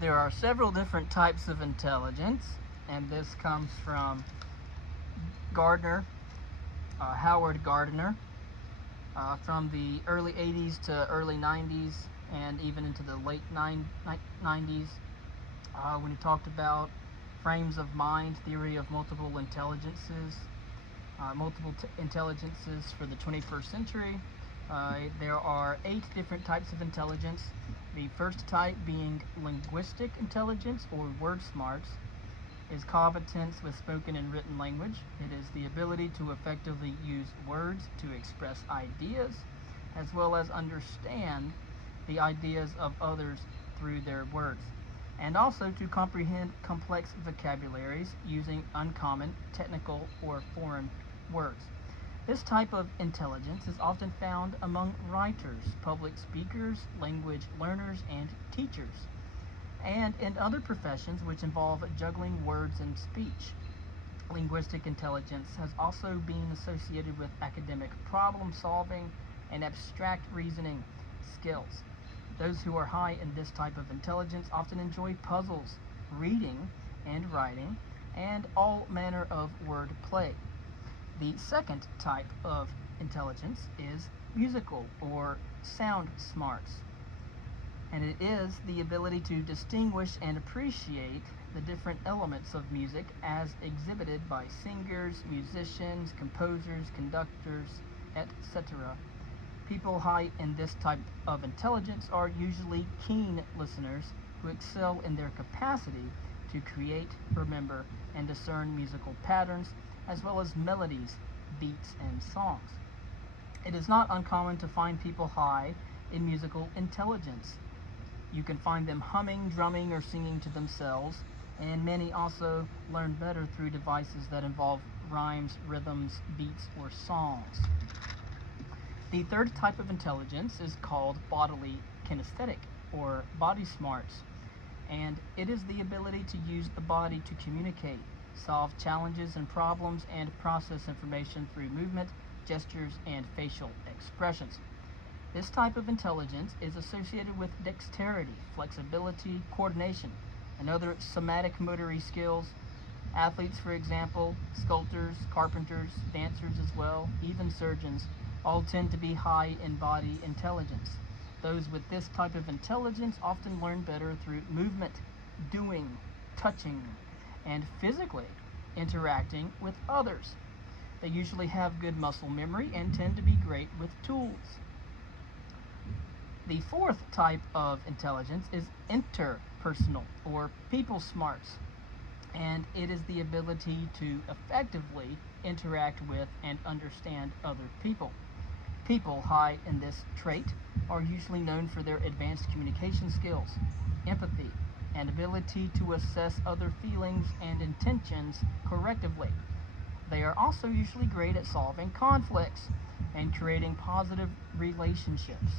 There are several different types of intelligence, and this comes from Gardner, Howard Gardner, from the early 80s to early 90s, and even into the late 90s, when he talked about frames of mind, theory of multiple intelligences, intelligences for the 21st century. There are 8 different types of intelligence. The first type, being linguistic intelligence or word smarts, is competence with spoken and written language. It is the ability to effectively use words to express ideas, as well as understand the ideas of others through their words, and also to comprehend complex vocabularies using uncommon, technical, or foreign words. This type of intelligence is often found among writers, public speakers, language learners, and teachers, and in other professions which involve juggling words and speech. Linguistic intelligence has also been associated with academic problem solving and abstract reasoning skills. Those who are high in this type of intelligence often enjoy puzzles, reading and writing, and all manner of word play. The second type of intelligence is musical or sound smarts, and it is the ability to distinguish and appreciate the different elements of music as exhibited by singers, musicians, composers, conductors, etc. People high in this type of intelligence are usually keen listeners who excel in their capacity to create, remember, and discern musical patterns, as well as melodies, beats, and songs. It is not uncommon to find people high in musical intelligence. You can find them humming, drumming, or singing to themselves, and many also learn better through devices that involve rhymes, rhythms, beats, or songs. The third type of intelligence is called bodily kinesthetic, or body smarts, and it is the ability to use the body to communicate, solve challenges and problems, and process information through movement, gestures, and facial expressions. This type of intelligence is associated with dexterity, flexibility, coordination, and other somatic motory skills. Athletes, for example, sculptors, carpenters, dancers as well, even surgeons, all tend to be high in body intelligence. Those with this type of intelligence often learn better through movement, doing, touching, and physically interacting with others. They usually have good muscle memory and tend to be great with tools. The fourth type of intelligence is interpersonal, or people smarts, and it is the ability to effectively interact with and understand other people. People high in this trait are usually known for their advanced communication skills, empathy, and ability to assess other feelings and intentions correctively. They are also usually great at solving conflicts and creating positive relationships.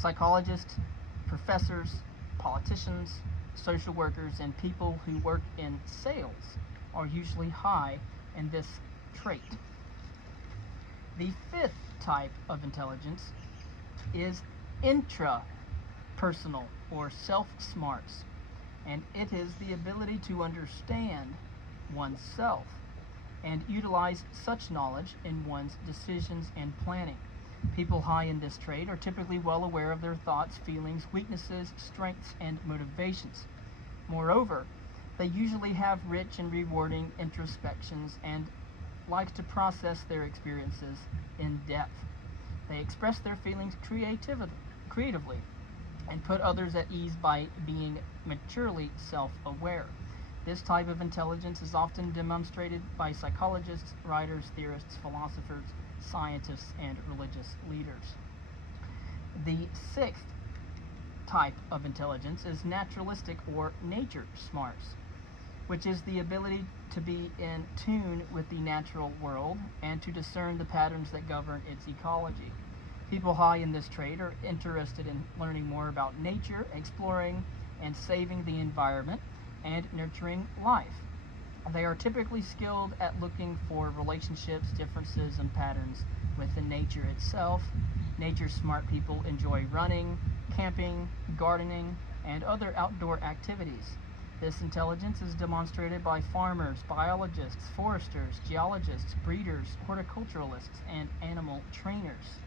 Psychologists, professors, politicians, social workers, and people who work in sales are usually high in this trait. The fifth type of intelligence is intrapersonal, or self-smarts, and it is the ability to understand oneself and utilize such knowledge in one's decisions and planning. People high in this trait are typically well aware of their thoughts, feelings, weaknesses, strengths, and motivations. Moreover, they usually have rich and rewarding introspections and like to process their experiences in depth. They express their feelings creatively and put others at ease by being maturely self-aware. This type of intelligence is often demonstrated by psychologists, writers, theorists, philosophers, scientists, and religious leaders. The sixth type of intelligence is naturalistic, or nature smarts, which is the ability to be in tune with the natural world and to discern the patterns that govern its ecology. People high in this trait are interested in learning more about nature, exploring and saving the environment, and nurturing life. They are typically skilled at looking for relationships, differences, and patterns within nature itself, Nature smart people enjoy running, camping, gardening, and other outdoor activities. This intelligence is demonstrated by farmers, biologists, foresters, geologists, breeders, horticulturalists, and animal trainers.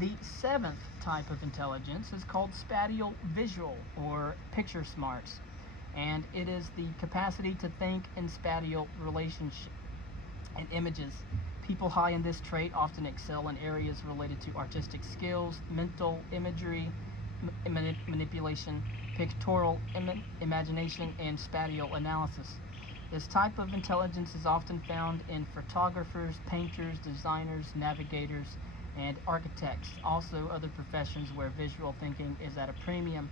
The seventh type of intelligence is called spatial visual or picture smarts, and it is the capacity to think in spatial relationship and images. People high in this trait often excel in areas related to artistic skills, mental imagery, manipulation, pictorial imagination, and spatial analysis. This type of intelligence is often found in photographers, painters, designers, navigators, and architects. Also, other professions where visual thinking is at a premium.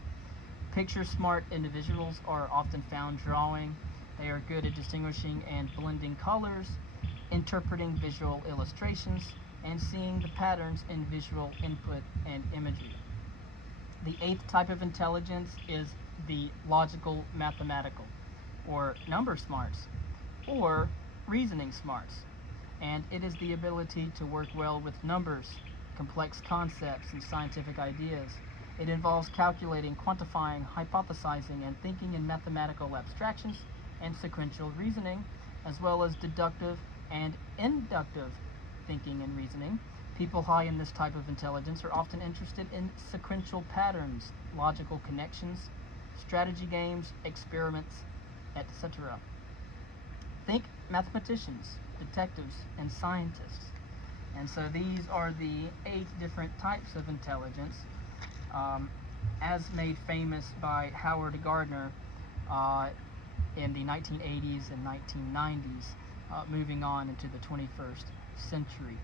Picture smart individuals are often found drawing. They are good at distinguishing and blending colors, interpreting visual illustrations, and seeing the patterns in visual input and imagery. The eighth type of intelligence is the logical mathematical, or number smarts, or reasoning smarts, and it is the ability to work well with numbers, complex concepts, and scientific ideas. It involves calculating, quantifying, hypothesizing, and thinking in mathematical abstractions and sequential reasoning, as well as deductive and inductive thinking and reasoning. People high in this type of intelligence are often interested in sequential patterns, logical connections, strategy games, experiments, etc. Think mathematicians, detectives, and scientists. And so these are the 8 different types of intelligence, as made famous by Howard Gardner in the 1980s and 1990s, moving on into the 21st century.